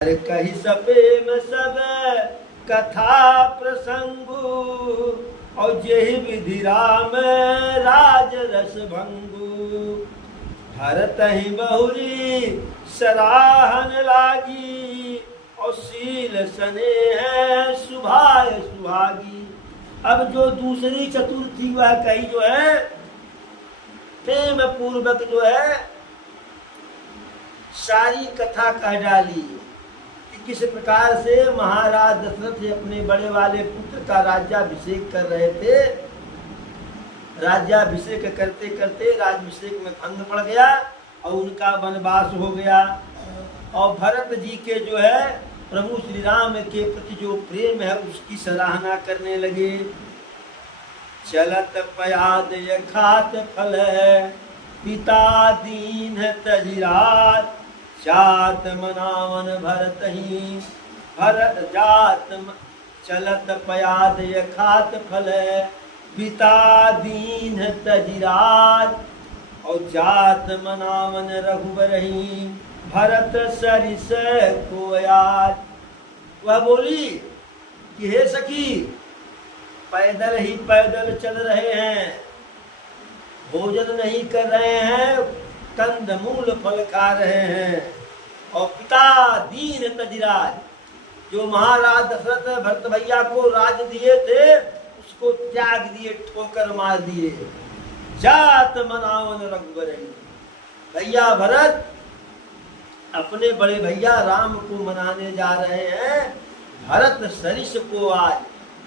कही सपेम सब कथा प्रसंगु और जेहि विधि राम राज रस भंगु। भरत ही बहुरी सराहन लागी और शील स्नेह सुभाय सुहागी। अब जो दूसरी चतुर्थी वह कही जो है प्रेम पूर्वक जो है सारी कथा कह डाली कि किस प्रकार से महाराज दशरथ अपने बड़े वाले पुत्र का राज्याभिषेक कर रहे थे। राज्याभिषेक करते करते राज्याभिषेक में भंग पड़ गया और उनका वनवास हो गया। और भरत जी के जो है प्रभु श्री राम के प्रति जो प्रेम है उसकी सराहना करने लगे। चलत पयाद खात फल पिता दीन तजिराज जात मनावन भरत ही भरत जात चलत पयाद खात फल पिता दीन तजिराज और जात मनावन रघुबर ही भरत सरिस को याद। वह बोली कि हे सखी पैदल ही पैदल चल रहे हैं, भोजन नहीं कर रहे हैं, कंद मूल फल खा रहे हैं। और पिता दीन तजिराज जो महाराज दशरथ भरत भैया को राज दिए थे उसको त्याग दिए, ठोकर मार दिए। जात मनावन रघुबर भैया भरत अपने बड़े भैया राम को मनाने जा रहे हैं। भरत सरिस को आज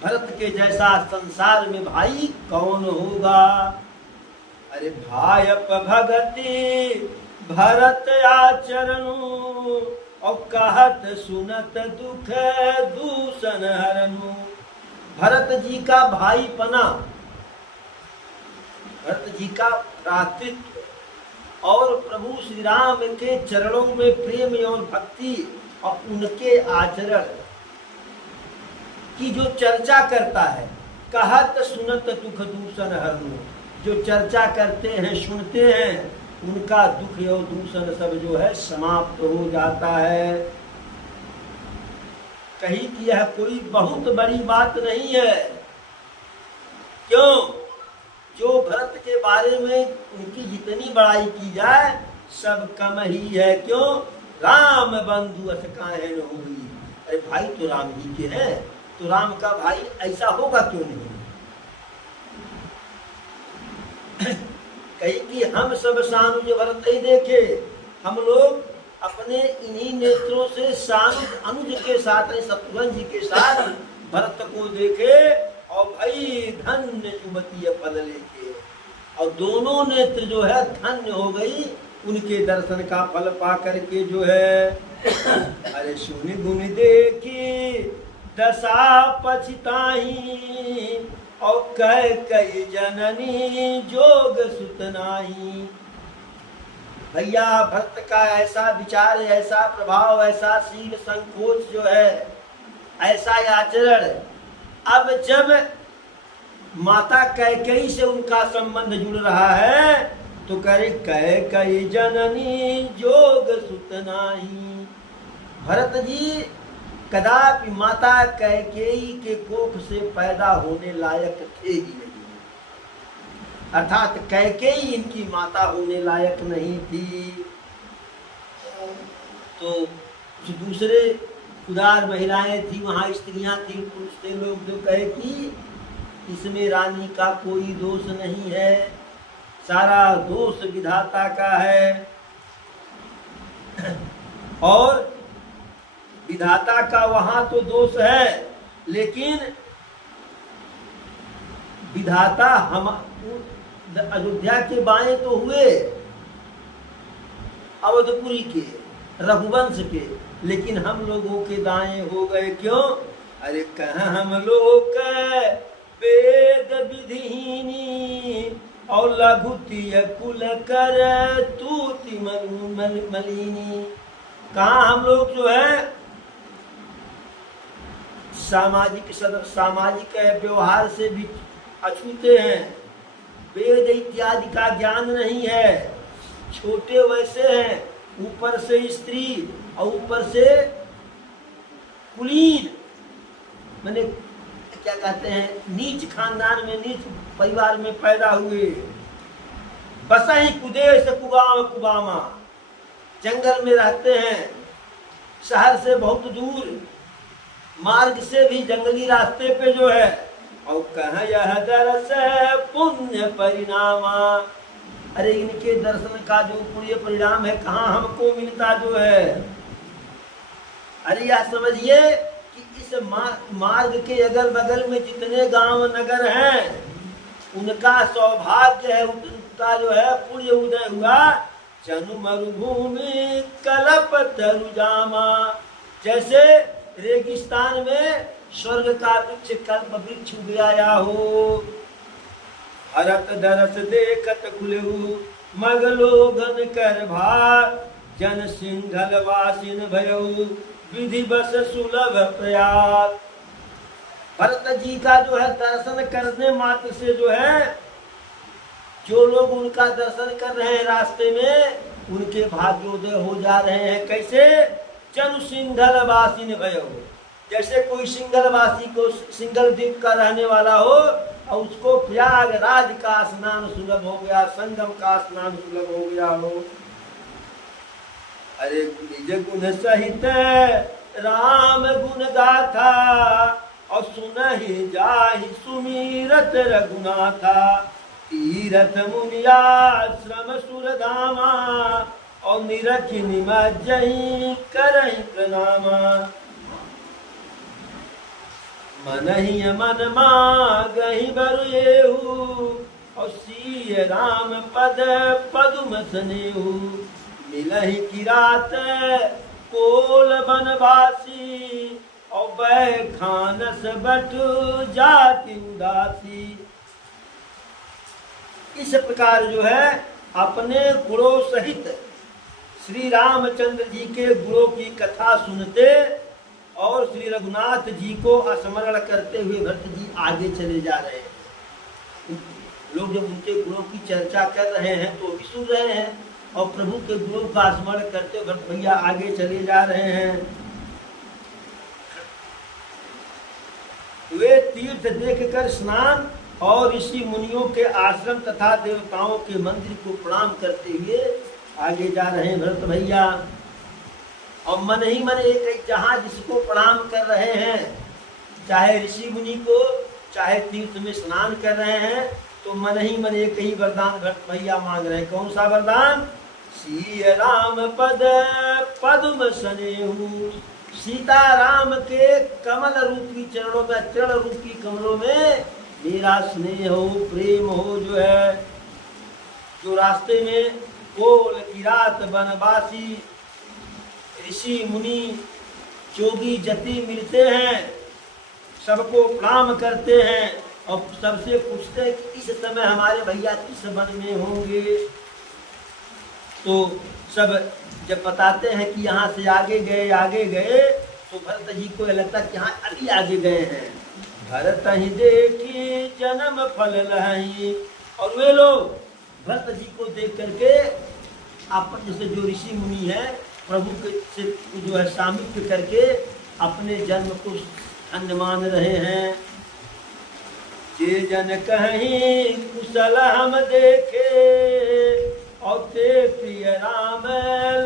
भरत के जैसा संसार में भाई कौन होगा। अरे भायप भगति भरत आचरणु और कहत सुनत दुख दूषण हरनु। भरत जी का भाई पना, भरत जी का भ्रातृत्व और प्रभु श्री राम के चरणों में प्रेम और भक्ति और उनके आचरण की जो चर्चा करता है। कहत सुनत दुख दूषण हरनु, जो चर्चा करते हैं सुनते हैं उनका दुख और दूषण सब जो है समाप्त हो जाता है। कही कि यह कोई बहुत बड़ी बात नहीं है। क्यों? जो भरत के बारे में उनकी जितनी बड़ाई की जाए सब कम ही है। क्यों? राम बंधु अस काहे न होई। अरे भाई तो राम जी के हैं, तो राम का भाई ऐसा होगा क्यों नहीं। कही कि हम सब सानुज भरत ही देखे, हम लोग अपने इन्हीं नेत्रों से सानुज अनुज के साथ शत्रुघ्न जी के साथ भरत को देखे और भाई धन्य युवती फल लेके, और दोनों नेत्र जो है धन्य हो गई उनके दर्शन का फल पा करके जो है। अरे सुनि गुनि देखी दशा पछताही और कह कई जननी जोग सुतनाही। भैया भक्त का ऐसा विचार, ऐसा प्रभाव, ऐसा शील संकोच जो है, ऐसा आचरण। अब जब माता कैकेयी से उनका संबंध जुड़ रहा है तो करे कह कई जननी जोग सुतनाही। भरत जी कदापि माता कैकेयी के कोख से पैदा होने लायक थे ही नहीं, अर्थात कैकेयी इनकी माता होने लायक नहीं थी। तो कुछ दूसरे उदार महिलाएं थी, वहां स्त्रियां थी, पुरुष थे, लोग जो कहे कि इसमें रानी का कोई दोष नहीं है, सारा दोष विधाता का है। और विधाता का वहां तो दोष है, लेकिन विधाता हम अयोध्या के बाएं तो हुए, अवधपुरी के, रघुवंश के, लेकिन हम लोगों के दाएं हो गए। क्यों? अरे कहाँ हम लोग वेद विधिनी और लघुतीय कुल कर तूति मलिनी। कहाँ हम लोग जो है सामाजिक व्यवहार से भी अछूते हैं, वेद इत्यादि का ज्ञान नहीं है, छोटे वैसे हैं, ऊपर से स्त्री और ऊपर से मैंने क्या कहते हैं, नीच खानदान में, नीच परिवार में पैदा हुए। बसही कुदेश कुगाम कुबामा, जंगल में रहते हैं, शहर से बहुत दूर, मार्ग से भी जंगली रास्ते पे जो है। और कह यह दरस पुण्य परिणामा, अरे इनके दर्शन का जो पुण्य परिणाम है कहाँ हमको मिलता जो है। अरे यह समझिए कि इस मार्ग के अगल बगल में जितने गांव नगर हैं उनका सौभाग्य है, उनका जो है पुण्य उदय हुआ। जनु मरुभूमि कलप तरुजामा, जैसे रेगिस्तान में स्वर्ग का वृक्ष कल्प वृक्ष उगया हो। हरत दरस देखत खुलहु मगलोगन कर भार, जन सिंघल वासिन भयउ विधि बस सुलभ प्रयास। भरत जी का जो है दर्शन करने मात्र से जो है, जो लोग उनका दर्शन कर रहे हैं रास्ते में, उनके भाग्योदय हो जा रहे हैं। कैसे? जन सिंघल वासिन भयउ, जैसे कोई सिंघलवासी को, सिंघल द्वीप का रहने वाला हो और उसको प्रयागराज का स्नान सुलभ हो गया, संगम का स्नान सुलभ हो गया हो। अरे निज गुण सहित राम गुण गाथा, और सुनहि जाहि सुमीरत रघुनाथा। तीरथ मुनियाश्रम सुरधामा, और निरखि निमज्जहि करहि प्रणामा। मनहि मन मागहि बरु येहु, और सिय राम पद पदुम सनेहु। मिलहि किरात कोल बनवासी, और बैखानस बटु जाति उदासी। इस प्रकार जो है अपने गुणों सहित श्री रामचंद्र जी के गुणों की कथा सुनते और श्री रघुनाथ जी को स्मरण करते हुए भरत जी आगे चले जा रहे हैं। लोग जब उनके गुणों की चर्चा कर रहे हैं तो भी सुन रहे हैं, और प्रभु के गुणों का स्मरण करते हुए भरत भैया आगे चले जा रहे हैं। वे तीर्थ देखकर स्नान और ऋषि मुनियों के आश्रम तथा देवताओं के मंदिर को प्रणाम करते हुए आगे जा रहे हैं भरत भैया। और मन ही मन एक जहाँ जिसको प्रणाम कर रहे हैं, चाहे ऋषि मुनि को, चाहे तीर्थ में स्नान कर रहे हैं, तो मन ही मन एक ही वरदान भरत भैया मांग रहे हैं। कौन सा वरदान? सिय राम पद पद्म सनेहु, सीता राम के कमल रूपी चरणों में, चरण रूपी कमलों में मेरा स्नेह हो, प्रेम हो जो है। जो रास्ते में कोल किरात बनवासी ऋषि मुनि जोगी जति मिलते हैं, सबको प्रणाम करते हैं और सबसे पूछते हैं कि इस समय हमारे भैया किस वन में होंगे। तो सब जब बताते हैं कि यहाँ से आगे गए, तो भरत जी को लगता है कि यहाँ अभी आगे गए हैं। भरत ही देखी जन्म फल लही, और वे लोग भरत जी को देख करके अपन जैसे जो ऋषि मुनि है प्रभु के से जो है सामिप्य करके अपने जन्म को धन्य मान रहे हैं। जे जन कहीं कुशल हम देखे, और ते प्रिय राम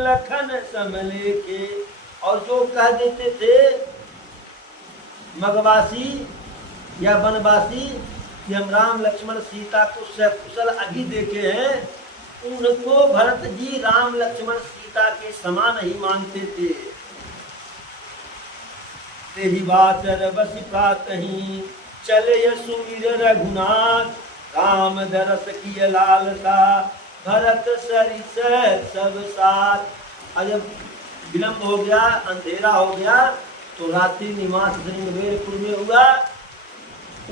लखन समलेखे। और जो कह देते थे मगवासी या वनवासी कि हम राम लक्ष्मण सीता को सकुशल अभी देखे हैं, उनको भरत जी राम लक्ष्मण सीता के समान ही मानते थे। तेहि बाचर बसि प्रातहि चले सुमिर रघुनाथ, राम दरस की लालसा भरत सरिस सब साथ। और जब विलम्ब हो गया, अंधेरा हो गया, तो रात्रि निवास श्रृंगवेरपुर में हुआ।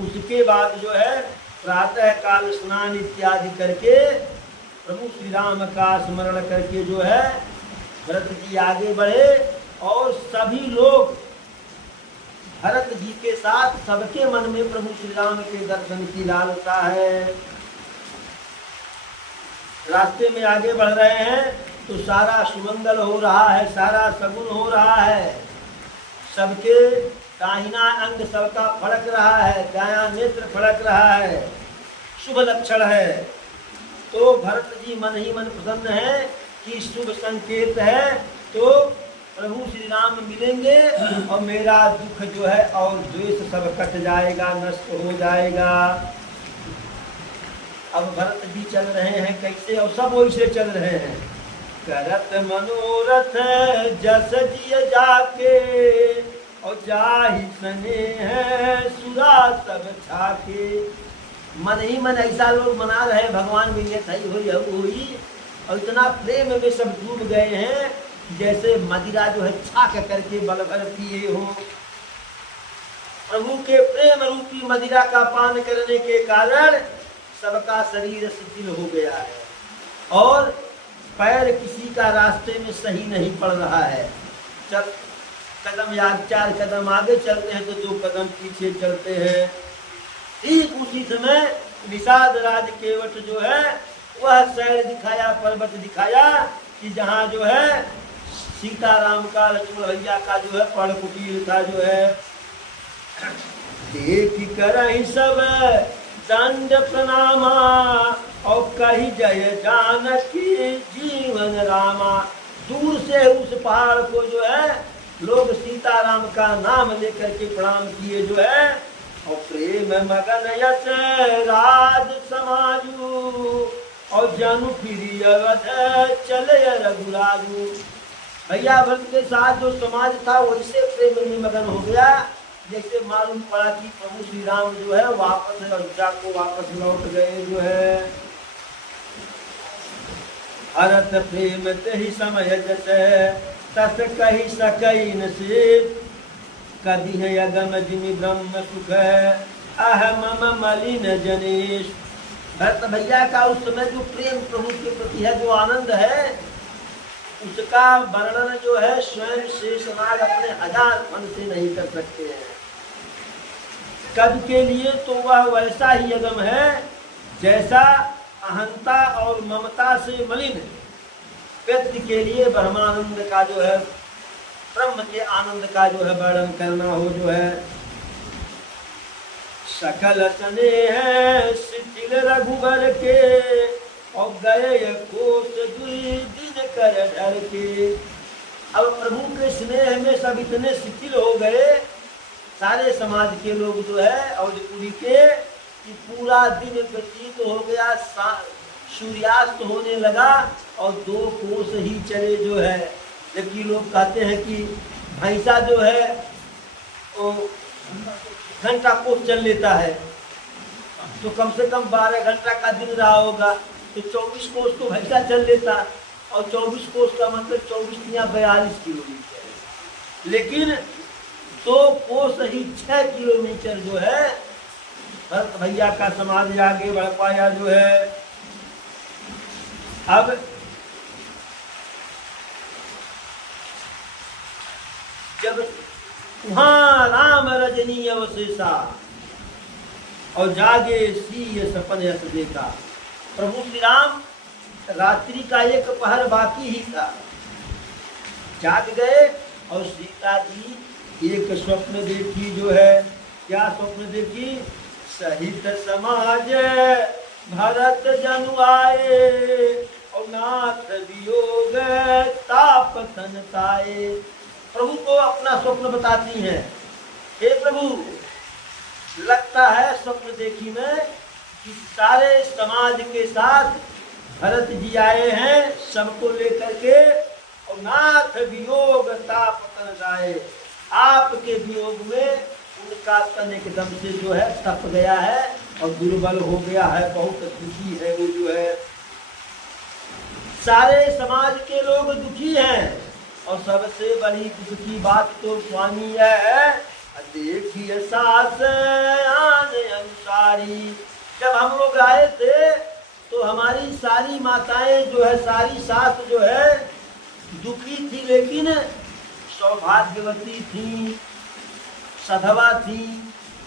उसके बाद जो है प्रातः काल स्नान इत्यादि करके प्रभु श्री राम का स्मरण करके जो है भरत जी आगे बढ़े। और सभी लोग भरत जी के साथ, सबके मन में प्रभु श्री राम के दर्शन की लालसा है। रास्ते में आगे बढ़ रहे हैं तो सारा सुमंगल हो रहा है, सारा सगुन हो रहा है। सबके दाहिना अंग सबका फड़क रहा है, दायां नेत्र फड़क रहा है, शुभ लक्षण है। तो भरत जी मन ही मन प्रसन्न है कि शुभ संकेत है, तो प्रभु श्री राम मिलेंगे और मेरा दुख जो है और द्वेष सब कट जाएगा, नष्ट हो जाएगा। अब भरत जी चल रहे हैं कैसे, और सब वैसे चल रहे हैं। करत मनोरथ जस जिय जाके, और जाहि सने है सुरा सब छाके। मन ही मन ऐसा लोग मना रहे भगवान मिले सही हुई, और इतना प्रेम में सब डूब गए हैं जैसे मदिरा जो है छाक करके बल भर पिए हो। प्रभु के प्रेम रूपी मदिरा का पान करने के कारण सबका शरीर शिथिल हो गया है और पैर किसी का रास्ते में सही नहीं पड़ रहा है। चल कदम या 4 कदम आगे चलते हैं तो 2 कदम पीछे चलते हैं। ठीक उसी समय निषाद राज केवट जो है वह शैल दिखाया, पर्वत दिखाया कि जहाँ जो है सीताराम का, लक्ष्मण भैया का जो है पर्ण कुटीर था जो है। देख कर सब दंड प्रणामा, और कही जय जानकी जीवन रामा। दूर से उस पहाड़ को जो है लोग सीताराम का नाम लेकर के प्रणाम किए जो है, और प्रेम मगन यश राज समाजू, और जानू फिरी अवध चले रघुराजू। भैया भक्त के साथ जो समाज था वैसे प्रेम में मगन हो गया जैसे मालूम पड़ा कि प्रभु श्री राम जो है वापस अयोध्या को वापस लौट गए जो है। हरत प्रेम तेहि समय जैसे तस कही सकई न से, कभी है अगम जिमि ब्रह्म सुख अहम मलिन जनेश। भरत भैया का उस समय जो प्रेम प्रभु के प्रति है, जो आनंद है, उसका वर्णन जो है स्वयं शेषनाग अपने 1000 फन से नहीं कर सकते हैं। कब के लिए तो वह वैसा ही अगम है जैसा अहंता और ममता से मलिन व्यक्ति के लिए ब्रह्मानंद का जो है, ब्रह्म के आनंद का जो है वर्णन करना हो जो है। सकल सने है शिथिल रघुबर के, और गए कोस दुई दिन कर डर के। अब प्रभु के स्नेह में सब इतने शिथिल हो गए सारे समाज के लोग जो है अवधपुरी के, कि पूरा दिन व्यतीत हो गया, सूर्यास्त होने लगा और 2 कोस ही चले जो है। जबकि लोग कहते हैं कि भैंसा जो है वो घंटा कोस चल लेता है, तो कम से कम 12 घंटा का दिन रहा होगा, तो 24 कोस तो भैंसा चल लेता, और 24 कोस का मतलब 24 या 42 किलोमीटर। लेकिन 2 कोस ही 6 किलोमीटर जो है भरत भैया का समाज आगे बढ़ पाया जो है। अब जब वहां राम रजनी अवशेषा, और जागे सी सपन यश देखा। प्रभु श्री राम रात्रि का 1 पहर बाकी ही था, जाग गए और सीता जी एक स्वप्न देखी जो है। क्या स्वप्न देखी? सहित समाज भरत जनु आए, और नाथ वियोग ताप तन ताए। प्रभु को अपना स्वप्न बताती हैं, हे प्रभु लगता है स्वप्न देखी में कि सारे समाज के साथ भरत जी आए हैं सबको लेकर के, और नाथ वियोग ताप तन जाए। आपके वियोग में उनका तन एकदम से जो है तप गया है और दुर्बल हो गया है, बहुत दुखी है वो जो है। सारे समाज के लोग दुखी हैं, और सबसे बड़ी दुखी बात तो स्वामी है, देखिए सास आने अनुसारी। जब हम लोग आए थे तो हमारी सारी माताएं जो है, सारी सास जो है दुखी थी, लेकिन सौभाग्यवती थी, सधवा थी।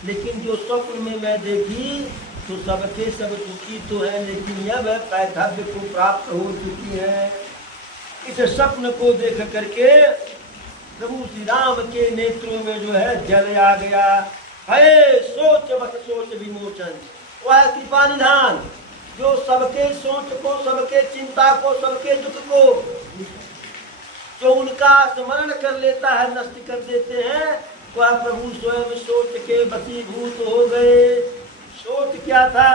लेकिन जो स्वप्न में मैं देखी तो सबके सब दुखी तो है, लेकिन अब पैथव्य को प्राप्त हो चुकी है। इस स्वप्न को देख करके प्रभु श्री राम के नेत्रों में जो है जल आ गया। है सोच बस सोच विमोचन, वह कृपा निधान जो सबके सोच को, सबके चिंता को, सबके दुख को, जो उनका स्मरण कर लेता है, नष्ट कर देते हैं, वह प्रभु स्वयं सोच के वशीभूत हो गए। सोच क्या था?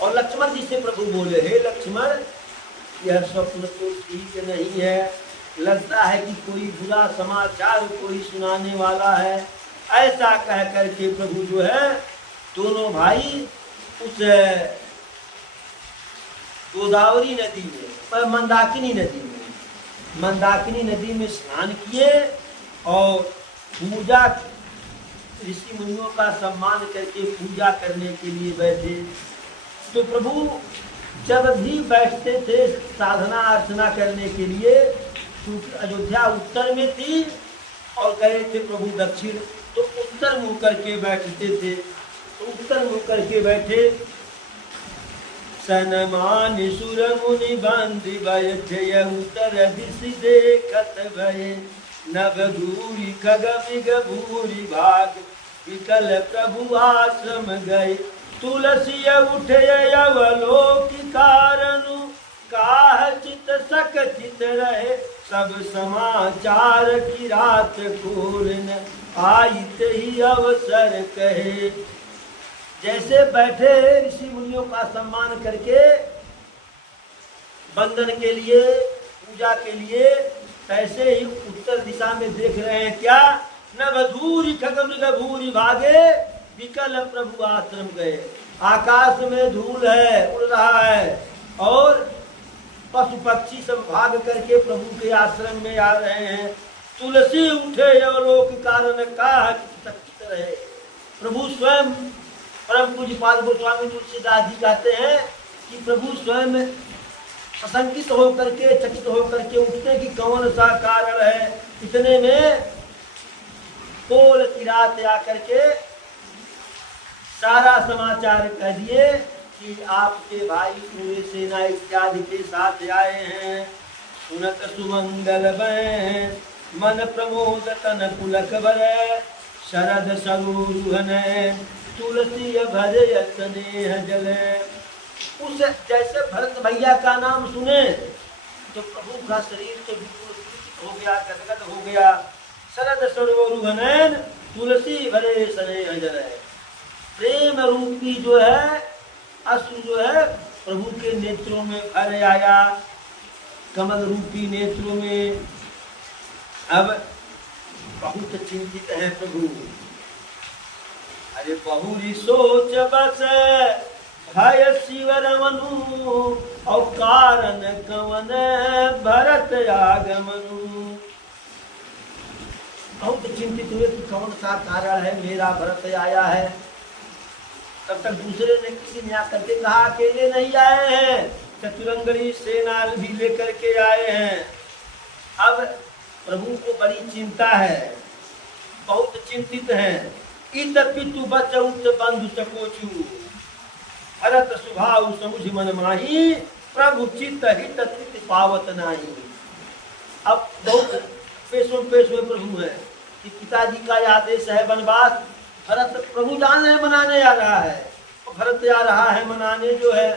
और लक्ष्मण जी से प्रभु बोले, हे लक्ष्मण, यह स्वप्न तो ठीक नहीं है, लगता है कि कोई बुरा समाचार कोई सुनाने वाला है। ऐसा कह करके प्रभु जो है दोनों भाई उस गोदावरी नदी में, मंदाकिनी नदी में स्नान किए और पूजा, ऋषि मुनियों का सम्मान करके पूजा करने के लिए बैठे। तो प्रभु जब भी बैठते थे साधना अर्चना करने के लिए, क्योंकि अयोध्या उत्तर में थी और गए थे प्रभु दक्षिण, तो उत्तर मुंह करके बैठते थे। तो उत्तर मुंह करके बैठे। सनमान सुर मुनि बंदी बैठे उत्तर दिशि देखत भये, नभ दूरी खगमिग भूरी भाग विकल प्रभु आश्रम गए। तुलसी उठे अवलोक कारणु, काह चित सक चित रहे, सब समाचार की रात कोरन आइत ही अवसर कहे। जैसे बैठे ऋषि मुनियों का सम्मान करके बंदन के लिए, पूजा के लिए, तैसे ही उत्तर दिशा में देख रहे हैं क्या? नभधूरी खगमृग भूरी भागे विकल प्रभु आश्रम गए। आकाश में धूल है, उड़ रहा है, और पशु पक्षी सब भाग करके प्रभु के आश्रम में आ रहे हैं। तुलसी उठे अवलोक कारण, काह चित रहे। प्रभु स्वयं, परम पूज्यपाद गोस्वामी तुलसीदास जी कहते हैं कि प्रभु स्वयं प्रसंगित होकर के, चकित होकर के उठते कि कौन सा कारण है। इतने में कोल की रात आकर के सारा समाचार कह दिए कि आपके भाई पूरे सेना इत्यादि के साथ आए हैं। सुनत सुमंगल बय मन प्रमोद तन पुलक बर, शरद सरोरुहन तुलसी भरे स्नेह जल। उस जैसे भरत भैया का नाम सुने तो प्रभु का शरीर तो बिल्कुल हो गया, गदगद हो गया। शरद सरोरुहन तुलसी भरे स्नेह जल, प्रेम रूपी जो है अश्रु जो है प्रभु के नेत्रों में भर आया, कमल रूपी नेत्रों में। अब बहुत चिंतित है प्रभु। अरे बहुरी सोच बस भय शिव रमनु, और कारण कवन भरत आगमनु। बहुत चिंतित हुए कि कौन सा कारण है, मेरा भरत आया है। तब तक दूसरे ने, किसी ने आकर के कहा अकेले नहीं आए हैं, चतुरंगनी सेना भी लेकर के आए हैं। अब प्रभु को बड़ी चिंता है, बहुत चिंतित हैं। इत पितु बचउत बंधु सकोचु, भरत स्वभाव समुझ मन माही, प्रभु चित्त हित चित पावत नाही। अब बहुत पेशों पेश हुए प्रभु है कि पिताजी का आदेश है वनवास। भरत प्रभु जान है मनाने आ रहा है, भरत आ रहा है मनाने। जो है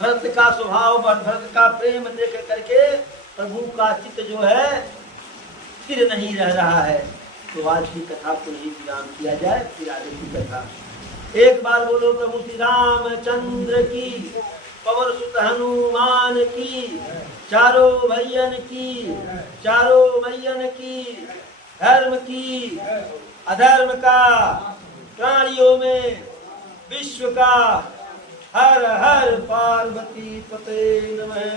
भरत का स्वभाव, भरत का प्रेम देख करके प्रभु का चित्त जो है स्थिर नहीं रह रहा है। तो आज की कथा को ही विराम किया जाए, फिर आगे की कथा। एक बार बोलो प्रभु श्री रामचंद्र की, पवन सुत हनुमान की, चारों भैयन की, चारों मैयन की, धर्म की, अधर्म का, प्राणियों में, विश्व का। हर हर पार्वती पते नमः।